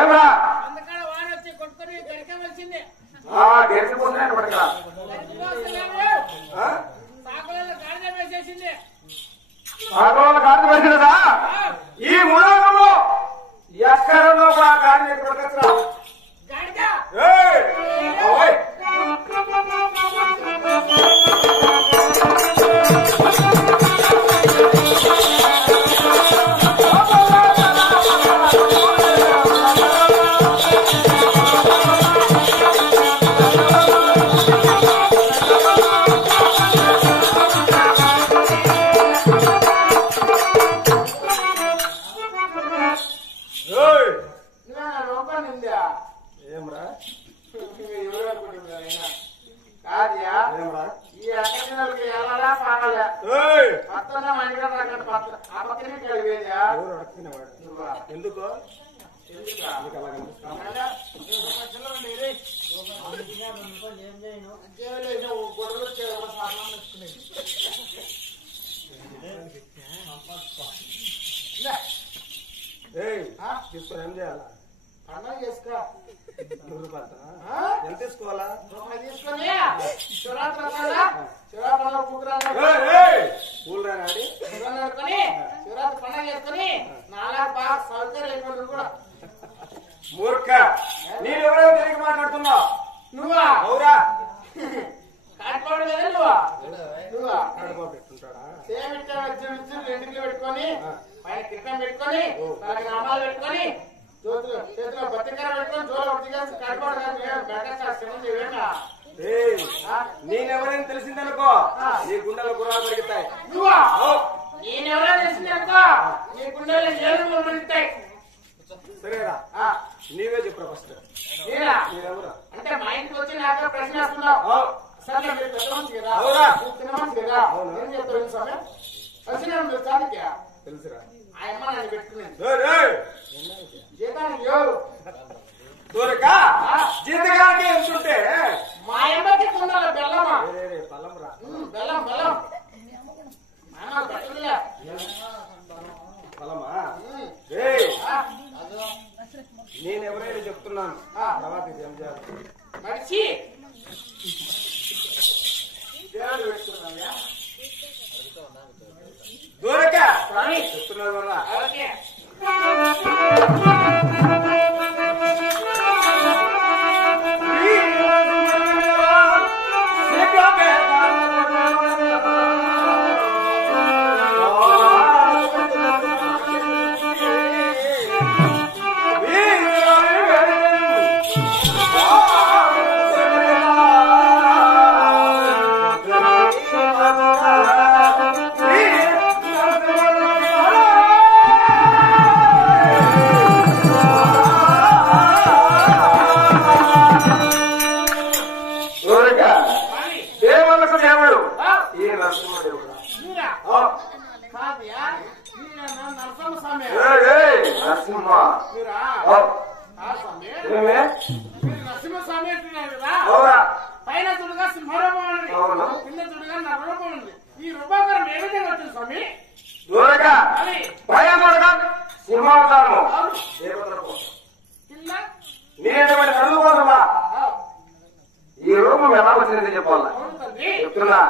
ఏమరా అందుకని వాడు వచ్చి కొట్టుకొని గడికవలసిందే. గెలిచిపోతున్నాయి పడక సాకులలో గాడిద వేసేసింది. సాకులలో గాడిద వేసినదా? ఈ మూలంలో ఎక్కడో కూడా గాడిద పడకరా గాడిద ఎందుకు తీసుకుని ఏం చేయాలా? పండుగ చేసుకో. 100 రూపాయలు ఎంత తీసుకోవాలా? తీసుకొని శివరాత్రి పూలు రానాడి శివరాత్రి పండుగ చేసుకుని 4 బాగా సౌకర్యం లేకుండా కూడా. మూర్ఖ, నేను ఎవరైనా తిరిగి మాట్లాడుతున్నావు? నువ్వా? అవురా కాటిపోవడం కదా నువ్వా? నువ్వా పెట్టుకుంటాడా? సేమ్ రెండింటిలో పెట్టుకొని పైన కిట్టం పెట్టుకొని దానికి అమ్మాలు పెట్టుకొని చేతిలో బతికార పెట్టుకొని జోలు ఒకటి కాటిపోవడం నేనెవరైనా తెలిసిందనుకో నీ గుండెల గుర్రాలు పెరుగుతాయి. నువ్వా? నేనెవరైనా తెలిసిందనుకో నీ గుండెలు ఏళ్ళు పెరుగుతాయి. సరేరా, నీవే చెప్పరా ఫస్ట్. నేనెవరా అంటే మా ఇంటికి వచ్చి నాకు ప్రశ్న వేస్తున్నావు. సరే మీరు పెద్ద మనిషి కదా, చిన్న మనిషి కదా, ఏం చెప్తాను సమయం వచ్చిన చాలికి తెలుసురా. ఆ అమ్మ నన్ను పెట్టుకున్నాను జీతానికి జీతగానికి ఎంతుంటే మా అమ్మకి ఉండాలి బెల్లమా పల్లమురా బెల్లం బెల్లం మన పెట్టలే పలమా. నేను ఎవరైనా చెప్తున్నాను తర్వాత ఇది ఏం చేయాలి? మడిచి దేవుడు పెట్టుకున్నా దూరక చెప్తున్నారు కదా. దేవుళ్ళకు దేవుడు ఈ నరసింహదేవుడు నరసింహ నరసింహస్వామి అంటున్నారు కదా. పైన తుడుగా సింహరూపం ఉంది, కింద తుడుగా నరరూపం ఉంది. ఈ రూపాకారం ఏ విధంగా వచ్చింది స్వామి? దూరగా పైన తుడుగా సింహావతారము కింద నేనేటువంటి నడుగు కోసమా ఈ రూపం ఎలా వచ్చింది చెప్పాలా? చెప్తున్నా.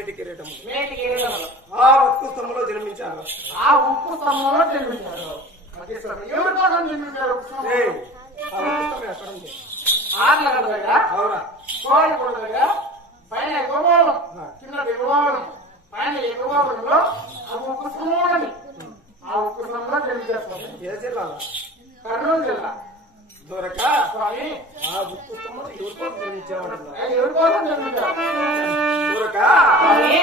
మేటి కిరీటము మేటి కిరీటములు ఆ ఉక్కు స్తంభంలో జన్మించారు. ఆ ఉప్పు స్తంభంలో జన్మించారు. ఎవరి కోసం జన్మించారు? ఉప్పు స్తంభం. ఏయ్, ఆ ఉక్కు స్తంభం ఎక్కడ ఉంది? ఆర్లగడ్డ దగ్గర, అవునా? కోడిగూడ దగ్గర, పైన ఎగువభవనం, కింద దిగువభవనం, పైన ఎగువభవనంలో ఆ ఉప్పు స్తంభం ఉన్నది. ఆ ఉప్పు స్తంభంలో జన్మించారు. ఏ జిల్లాలో? కర్నూలు జిల్లా. దొరక స్వామి ఆ ఉక్కు స్తంభంలో ఎవరి కోసం జన్మించామంటున్నారు? ఎవరి కోసం జన్మించారు? దొరక స్వామి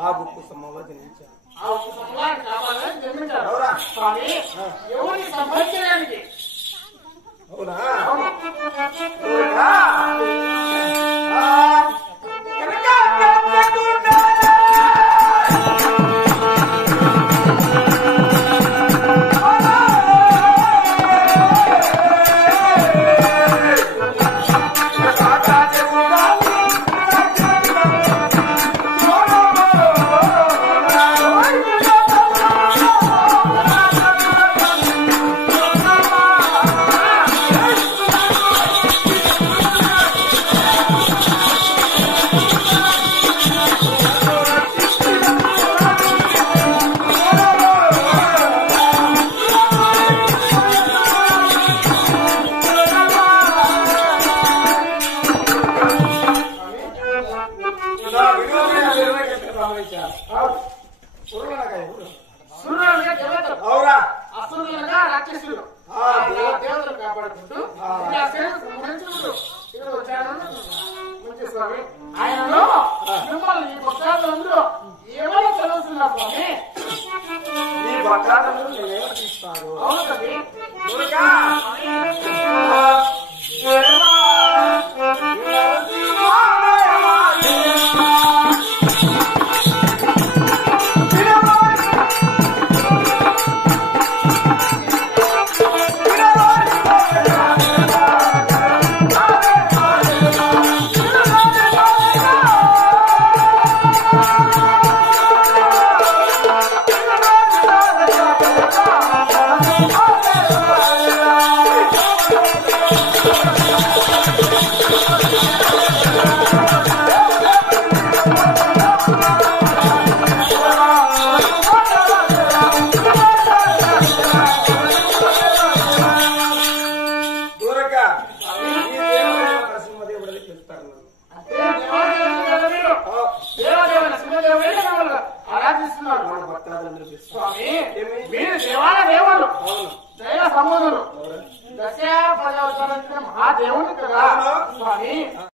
ఆ ఉక్కు స్తంభంలో జన్మించారు. ఆ ఉప్పు స్తంభాన్ని కాపాడాలని జన్మించారు. స్వామి ఎవరిని సంహరించడానికి? అవునా? సూర్యులుగా దేవతలు, అవురా? అసురులుగా రాక్షసులు, దేవతలు కాపాడుకుంటూ ఇలా సేవకు సంహరించుకుంటూ ఇక్కడ వచ్చాను. మంచి స్వామి ఆయనలో మిమ్మల్ని ఈ భక్తాదులందరూ ఏమైనా చదువుతున్నా స్వామి? ఈ భక్తాదులు నేనేమో తీస్తారు. అవును తల్లి. స్వామి మీరు దేవాల దేవుడు, దైవ సంబంధులు, దశ ప్రజావతారం మహాదేవుడు కదా స్వామి.